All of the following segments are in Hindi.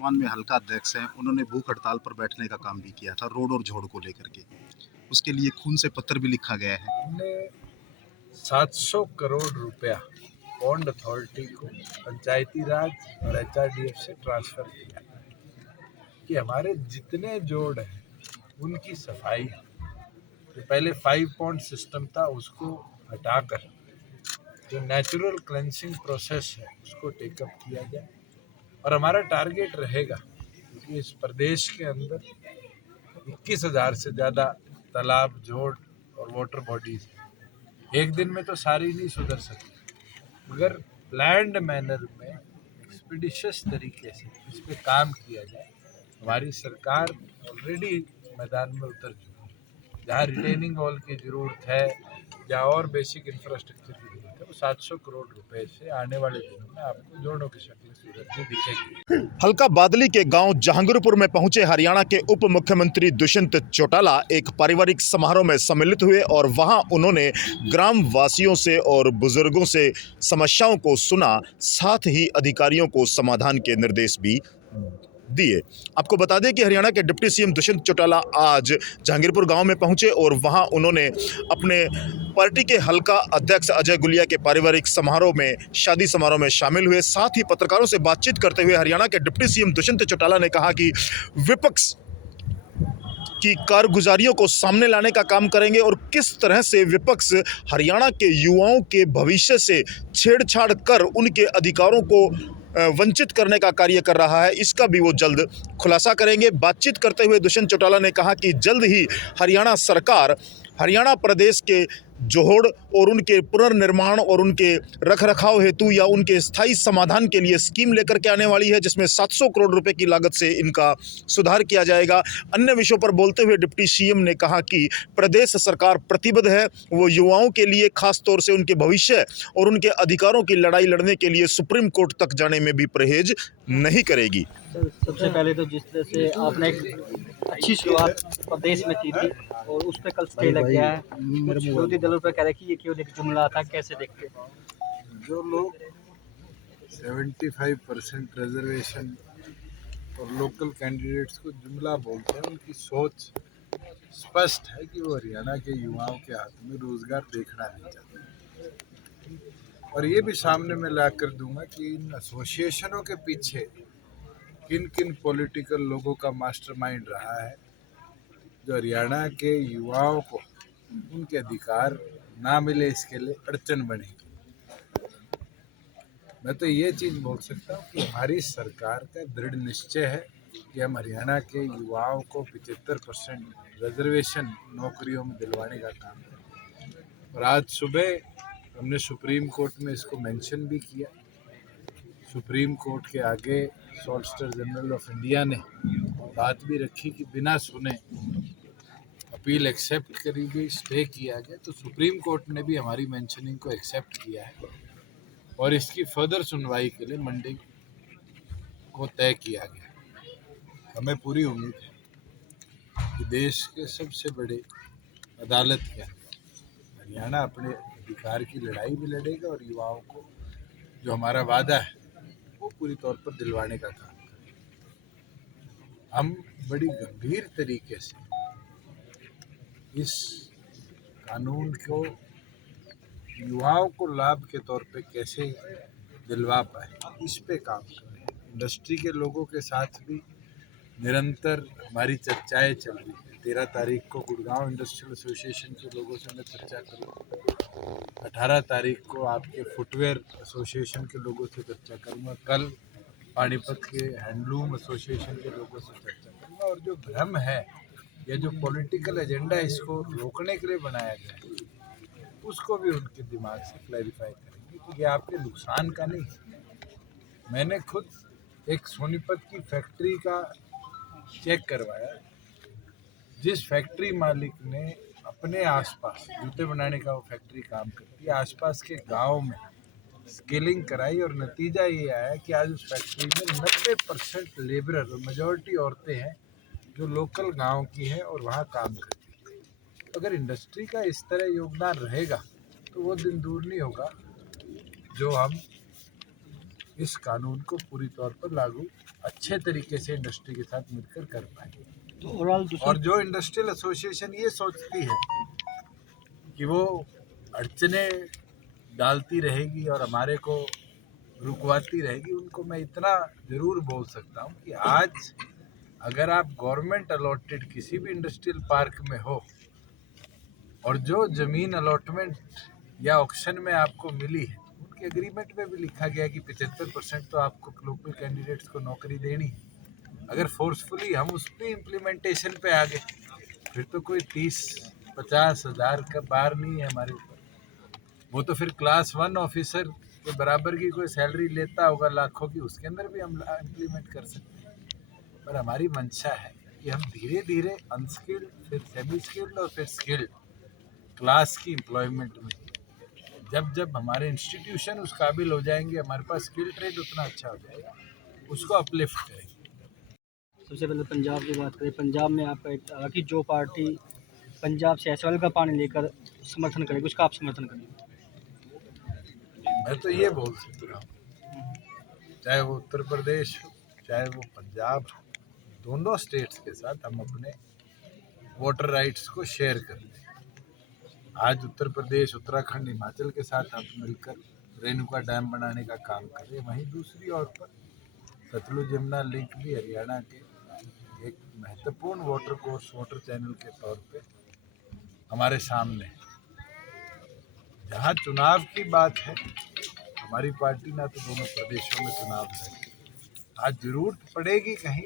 वर्तमान में हल्का अध्यक्ष हैं, उन्होंने भूख हड़ताल पर बैठने का काम भी किया था रोड और जोड़ को लेकर के। उसके लिए खून से पत्र भी लिखा गया है। हमने 700 करोड़ रुपया बॉन्ड अथॉरिटी को पंचायती राज और एचआरडीएफ से ट्रांसफर किया कि हमारे जितने जोड़ हैं उनकी सफाई, जो पहले 5 पॉइंट सिस्टम था उसको हटाकर जो नेचुरल क्लेंसिंग प्रोसेस है उसको टेकअप किया जाए। और हमारा टारगेट रहेगा क्योंकि इस प्रदेश के अंदर 21,000 से ज़्यादा तालाब, जोड़ और वाटर बॉडीज हैं। एक दिन में तो सारी नहीं सुधर सकती, मगर प्लान्ड मैनर में एक्सपीडिशियस तरीके से इस पर काम किया जाए। हमारी सरकार ऑलरेडी मैदान में उतर चुकी है। जहाँ रिटेनिंग वॉल की ज़रूरत है, जहाँ और बेसिक इंफ्रास्ट्रक्चर की ज़रूरत है, वो 700 करोड़ रुपए से आने वाले दिनों में आपको जोड़ों की शक्ल सूरत में दिखेगी। हल्का बादली के गांव जहांगीरपुर में पहुंचे हरियाणा के उप मुख्यमंत्री दुष्यंत चौटाला एक पारिवारिक समारोह में सम्मिलित हुए और वहां उन्होंने ग्राम वासियों से और बुजुर्गों से समस्याओं को सुना, साथ ही अधिकारियों को समाधान के निर्देश भी दिए। आपको बता दें कि हरियाणा के डिप्टी सीएम दुष्यंत चौटाला आज जहांगीरपुर गांव में पहुंचे और वहां उन्होंने अपने पार्टी के हल्का अध्यक्ष अजय गुलिया के पारिवारिक समारोह में, शादी समारोह में शामिल हुए। साथ ही पत्रकारों से बातचीत करते हुए हरियाणा के डिप्टी सीएम दुष्यंत चौटाला ने कहा कि विपक्ष की कारगुजारियों को सामने लाने का काम करेंगे और किस तरह से विपक्ष हरियाणा के युवाओं के भविष्य से छेड़छाड़ कर उनके अधिकारों को वंचित करने का कार्य कर रहा है, इसका भी वो जल्द खुलासा करेंगे। बातचीत करते हुए दुष्यंत चौटाला ने कहा कि जल्द ही हरियाणा सरकार हरियाणा प्रदेश के जोड़ और उनके पुनर्निर्माण और उनके रखरखाव हेतु या उनके स्थायी समाधान के लिए स्कीम लेकर के आने वाली है, जिसमें 700 करोड़ रुपए की लागत से इनका सुधार किया जाएगा। अन्य विषयों पर बोलते हुए डिप्टी सीएम ने कहा कि प्रदेश सरकार प्रतिबद्ध है, वो युवाओं के लिए खास तौर से उनके भविष्य और उनके अधिकारों की लड़ाई लड़ने के लिए सुप्रीम कोर्ट तक जाने में भी परेज नहीं करेगी। सबसे पहले तो जिस तरह से आपने एक अच्छी शुरुआत प्रदेश में की थी और उस पर कल स्टे लग गया है, कुछ विरोधी दलों पर कह रहे कि ये केवल एक जुमला था, कैसे देखते हैं? जो लोग 75% रिजर्वेशन और लोकल कैंडिडेट्स को जुमला बोलते हैं, उनकी सोच स्पष्ट है कि वो हरियाणा के युवाओं के हाथ में रोजगार देखना नहीं चाहते। और ये भी सामने मैं ला कर दूंगा कि इन एसोसिएशनों के पीछे किन किन पॉलिटिकल लोगों का मास्टरमाइंड रहा है, जो हरियाणा के युवाओं को उनके अधिकार ना मिले इसके लिए अड़चन बनेगी। मैं तो ये चीज़ बोल सकता हूँ कि हमारी सरकार का दृढ़ निश्चय है कि हम हरियाणा के युवाओं को 75% रिजर्वेशन नौकरियों में दिलवाने का काम करें। और आज सुबह हमने सुप्रीम कोर्ट में इसको मेंशन भी किया। सुप्रीम कोर्ट के आगे सॉलिसिटर जनरल ऑफ इंडिया ने बात भी रखी कि बिना सुने अपील एक्सेप्ट करी गई, स्टे किया गया, तो सुप्रीम कोर्ट ने भी हमारी मेंशनिंग को एक्सेप्ट किया है और इसकी फर्दर सुनवाई के लिए मंडे को तय किया गया। हमें पूरी उम्मीद है कि देश के सबसे बड़े अदालत के अंदर हरियाणा अपने अधिकार की लड़ाई भी लड़ेगा और युवाओं को जो हमारा वादा है वो पूरी तौर पर दिलवाने का काम करें। हम बड़ी गंभीर तरीके से इस कानून को युवाओं को लाभ के तौर पे कैसे दिलवा पाए, इस पे काम कर रहे हैं। इंडस्ट्री के लोगों के साथ भी निरंतर हमारी चर्चाएं चल रही हैं। 13 तारीख को गुड़गांव इंडस्ट्रियल एसोसिएशन के लोगों से मैं चर्चा करूँगा। 18 तारीख को आपके फुटवेयर एसोसिएशन के लोगों से चर्चा करूँगा। कल पानीपत के हैंडलूम एसोसिएशन के लोगों से चर्चा करूँगा। और जो भ्रम है या जो पॉलिटिकल एजेंडा इसको रोकने के लिए बनाया गया है, उसको भी उनके दिमाग से क्लैरिफाई करेंगे कि ये आपके नुकसान का नहीं। मैंने खुद एक सोनीपत की फैक्ट्री का चेक करवाया, जिस फैक्ट्री मालिक ने अपने आसपास जूते बनाने का वो फैक्ट्री काम करती है, आसपास के गांव में स्केलिंग कराई और नतीजा ये आया कि आज उस फैक्ट्री में 90% लेबरर और मेजॉरिटी औरतें हैं जो लोकल गांव की है और वहाँ काम करती है। अगर इंडस्ट्री का इस तरह योगदान रहेगा तो वो दिन दूर नहीं होगा जो हम इस कानून को पूरी तौर पर लागू अच्छे तरीके से इंडस्ट्री के साथ मिलकर कर पाए। तो ओवरऑल और जो इंडस्ट्रियल एसोसिएशन ये सोचती है कि वो अड़चने डालती रहेगी और हमारे को रुकवाती रहेगी, उनको मैं इतना ज़रूर बोल सकता हूँ कि आज अगर आप गवर्नमेंट अलॉटेड किसी भी इंडस्ट्रियल पार्क में हो और जो ज़मीन अलॉटमेंट या ऑक्शन में आपको मिली है, उनके एग्रीमेंट में भी लिखा गया है कि 75% तो आपको लोकल कैंडिडेट्स को नौकरी देनी है। अगर फोर्सफुली हम उस पर इम्प्लीमेंटेशन पे आ गए, फिर तो कोई 30-50 हज़ार का बार नहीं है हमारे ऊपर। वो तो फिर क्लास 1 ऑफिसर के बराबर की कोई सैलरी लेता होगा लाखों की, उसके अंदर भी हम इम्प्लीमेंट कर सकते हैं। पर हमारी मंशा है कि हम धीरे धीरे अनस्किल्ड, फिर सेमी स्किल्ड और फिर स्किल्ड क्लास की एम्प्लॉयमेंट में, जब जब हमारे इंस्टीट्यूशन उस काबिल हो जाएंगे, हमारे पास स्किल ट्रेड उतना अच्छा हो जाएगा, उसको अपलिफ्ट करेंगे। सबसे पहले पंजाब की बात करें, पंजाब में आपका एक कि जो पार्टी पंजाब से एसवाल का पानी लेकर समर्थन करेगी, उसका आप समर्थन करेंगे? मैं तो ये बोल सकता हूँ, चाहे वो उत्तर प्रदेश हो चाहे वो पंजाब हो, दोनों स्टेट्स के साथ हम अपने वाटर राइट्स को शेयर करते हैं। आज उत्तर प्रदेश, उत्तराखंड, हिमाचल के साथ हम मिलकर रेणुका डैम बनाने का काम कर रहे हैं। वहीं दूसरी ओर पर सतलुज यमुना लिंक भी हरियाणा के एक महत्वपूर्ण वाटर कोर्स, वाटर चैनल के तौर पे हमारे सामने है। जहाँ चुनाव की बात है, हमारी पार्टी ना तो दोनों प्रदेशों में चुनाव लड़ेगी। आज जरूरत पड़ेगी कहीं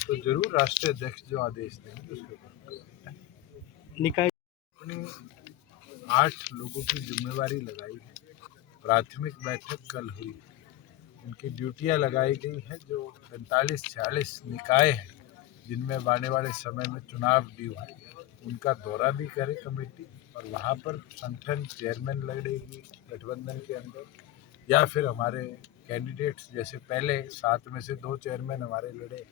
तो जरूर राष्ट्रीय अध्यक्ष जो आदेश देंगे उसके निकाय अपनी 8 लोगों की जिम्मेवारी लगाई है। प्राथमिक बैठक कल हुई, उनकी ड्यूटियां लगाई गई है। जो 45-46 निकाय हैं जिनमें आने वाले समय में चुनाव ड्यू है, उनका दौरा भी करे कमेटी, और वहाँ पर संगठन चेयरमैन लड़ेगी गठबंधन के अंदर, या फिर हमारे कैंडिडेट्स, जैसे पहले 7 में से 2 चेयरमैन हमारे लड़े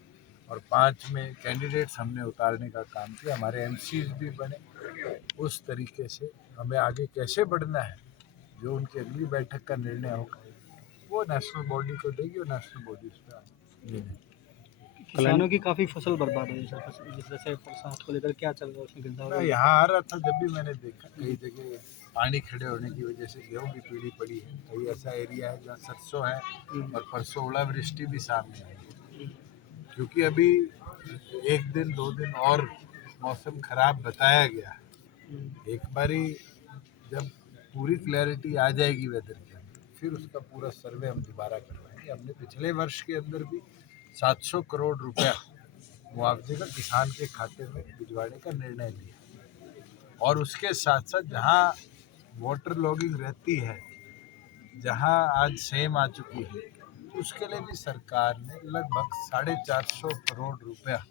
और 5 में कैंडिडेट्स हमने उतारने का काम किया, हमारे एमसीज भी बने। उस तरीके से हमें आगे कैसे बढ़ना है, जो उनकी अगली बैठक का निर्णय होगा वो नेशनल बॉडी को देगी और नेशनल बॉडी उस पर निर्णय। किसानों की काफ़ी फसल बर्बाद हुई सर, जिस तरह से बरसात को लेकर क्या चल रहा है उसमें गिरदावरी? मैं यहाँ आ रहा था, जब भी मैंने देखा कई जगह पानी खड़े होने की वजह से गेहूँ की पीढ़ी पड़ी है। कई ऐसा एरिया है जहाँ सरसों है और परसों ओलावृष्टि भी सामने आई है। क्योंकि अभी 1 दिन 2 दिन और मौसम खराब बताया गया है। एक बारी जब पूरी क्लैरिटी आ जाएगी वेदर के अंदर, फिर उसका पूरा सर्वे हम दोबारा करवाएंगे। हमने पिछले वर्ष के अंदर भी 700 करोड़ रुपया मुआवजे का किसान के खाते में भिजवाने का निर्णय लिया। और उसके साथ साथ जहाँ वाटर लॉगिंग रहती है, जहाँ आज सेम आ चुकी है, उसके लिए भी सरकार ने लगभग 450 करोड़ रुपया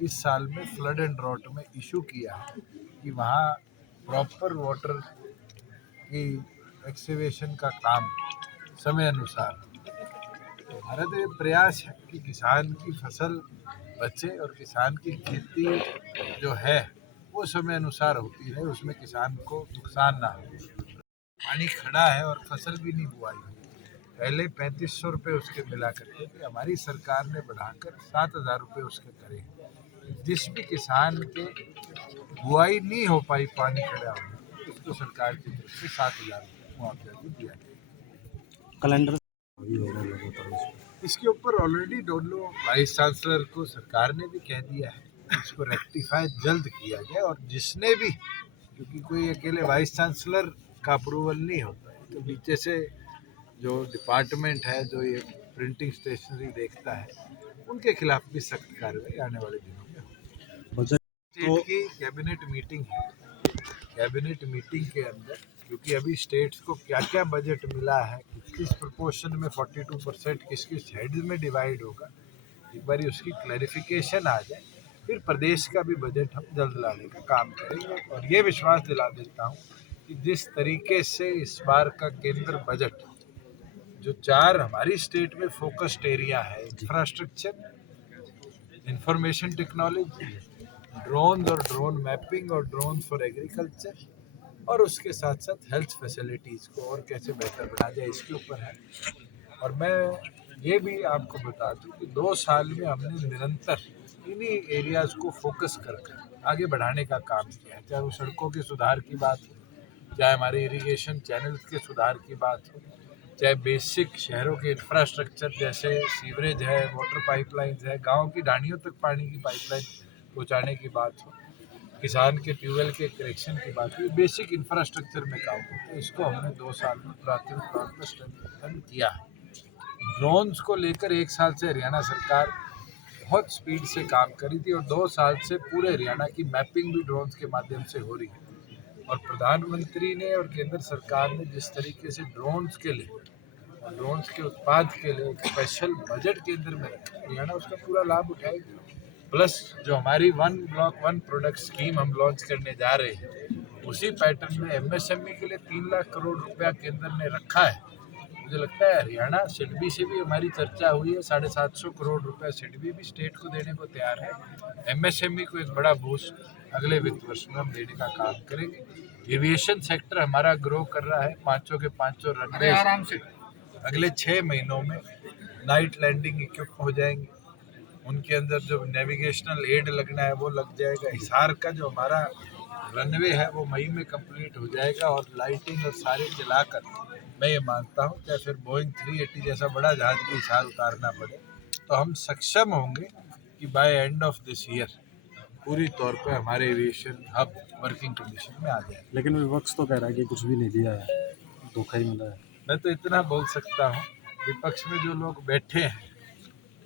इस साल में फ्लड एंड ड्रॉट में इशू किया है कि वहाँ प्रॉपर वाटर की एक्सकेवेशन का काम समय अनुसार। तो हमारा तो ये प्रयास है कि किसान की फसल बचे और किसान की खेती जो है वो समय अनुसार होती रहे, उसमें किसान को नुकसान ना हो। पानी खड़ा है और फसल भी नहीं बुआई हुई, पहले 3500 रुपये उसके मिला करते थे, हमारी सरकार ने बढ़ाकर 7000 रुपये उसके करे। जिस भी किसान के बुआई नहीं हो पाई पानी खड़ा होने, उसको सरकार की तरफ से 7000 रुपये मुआवजा भी दिया गया। कैलेंडर इसके ऊपर ऑलरेडी दोनों वाइस चांसलर को सरकार ने भी कह दिया है, इसको रेक्टिफाई जल्द किया जाए। और जिसने भी, क्योंकि कोई अकेले वाइस चांसलर का अप्रूवल नहीं होता है, तो नीचे से जो डिपार्टमेंट है जो ये प्रिंटिंग स्टेशनरी देखता है, उनके खिलाफ भी सख्त कार्रवाई आने वाले दिनों में होगी। स्टेट की कैबिनेट मीटिंग है, कैबिनेट मीटिंग के अंदर क्योंकि अभी स्टेट्स को क्या क्या बजट मिला है, किस प्रोपोर्शन में 42% किस किस हेड में डिवाइड होगा, एक बारी उसकी क्लैरिफिकेशन आ जाए, फिर प्रदेश का भी बजट हम जल्द लाने का काम करेंगे। और ये विश्वास दिला देता हूँ कि जिस तरीके से इस बार का केंद्र बजट, जो 4 हमारी स्टेट में फोकस्ड एरिया है, इंफ्रास्ट्रक्चर, इंफॉर्मेशन टेक्नोलॉजी, ड्रोन और ड्रोन मैपिंग और ड्रोन फॉर एग्रीकल्चर, और उसके साथ साथ हेल्थ फैसिलिटीज़ को और कैसे बेहतर बना जाए, इसके ऊपर है। और मैं ये भी आपको बता दूं कि 2 साल में हमने निरंतर इन्हीं एरियाज को फोकस कर आगे बढ़ाने का काम किया है। चाहे वो सड़कों के सुधार की बात हो, चाहे हमारे इरिगेशन चैनल्स के सुधार की बात हो, चाहे बेसिक शहरों के इंफ्रास्ट्रक्चर जैसे सीवरेज है, वाटर पाइपलाइंस है, गांव की ढाणियों तक पानी की पाइपलाइन पहुंचाने की बात हो, किसान के ट्यूबवेल के करेक्शन की बात हो, बेसिक इंफ्रास्ट्रक्चर में काम हो, तो इसको हमने 2 साल में प्राथमिक तौर पर स्ट्रेंथन किया है। ड्रोन्स को लेकर 1 साल से हरियाणा सरकार बहुत स्पीड से काम करी थी और 2 साल से पूरे हरियाणा की मैपिंग भी ड्रोन्स के माध्यम से हो रही है। और प्रधानमंत्री ने और केंद्र सरकार ने जिस तरीके से ड्रोन्स के लिए और ड्रोन्स के उत्पाद के लिए एक स्पेशल बजट केंद्र में रखा है, हरियाणा उसका पूरा लाभ उठाएगी। प्लस जो हमारी 1 ब्लॉक 1 प्रोडक्ट स्कीम हम लॉन्च करने जा रहे हैं, उसी पैटर्न में एमएसएमई के लिए 3 लाख करोड़ रुपया केंद्र ने रखा है। मुझे लगता है हरियाणा सिडबी से भी हमारी चर्चा हुई है, 750 करोड़ रुपया सिडबी भी स्टेट को देने को तैयार है। एमएसएमई को एक बड़ा बूस्ट अगले वित्त वर्ष में हम देने का काम करेंगे। एविएशन सेक्टर हमारा ग्रो कर रहा है, 5 के 5 रनवे आराम से अगले 6 महीनों में नाइट लैंडिंग इक्विप हो जाएंगे। उनके अंदर जो नेविगेशनल एड लगना है वो लग जाएगा। हिसार का जो हमारा रनवे है वो मई में कंप्लीट हो जाएगा और लाइटिंग और सारे चलाकर मैं ये मानता हूँ चाहे फिर बोइंग 380 जैसा बड़ा जहाज भी हिसार उतारना पड़े तो हम सक्षम होंगे कि by end of this year पूरी तौर पे हमारे एविएशन हब वर्किंग कंडीशन में आ जाए। लेकिन विपक्ष तो कह रहा है कि कुछ भी नहीं दिया है, धोखा ही मिला है। मैं तो इतना बोल सकता हूँ, विपक्ष में जो लोग बैठे हैं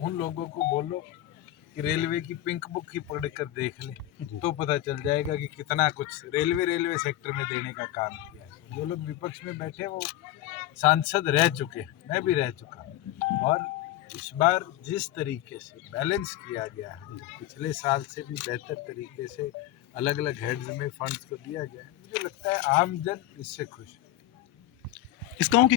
उन लोगों को बोलो कि रेलवे की पिंक बुक ही पढ़ कर देख ले तो पता चल जाएगा कि कितना कुछ रेलवे सेक्टर में देने का काम किया है। जो लोग विपक्ष में बैठे वो सांसद रह चुके हैं, मैं भी रह चुका हूँ। और इस बार जिस तरीके से बैलेंस किया गया है, पिछले साल से भी बेहतर तरीके से अलग अलग हेड्स में फंड्स को दिया गया है, मुझे लगता है आम जन इससे खुश है। इस गांव की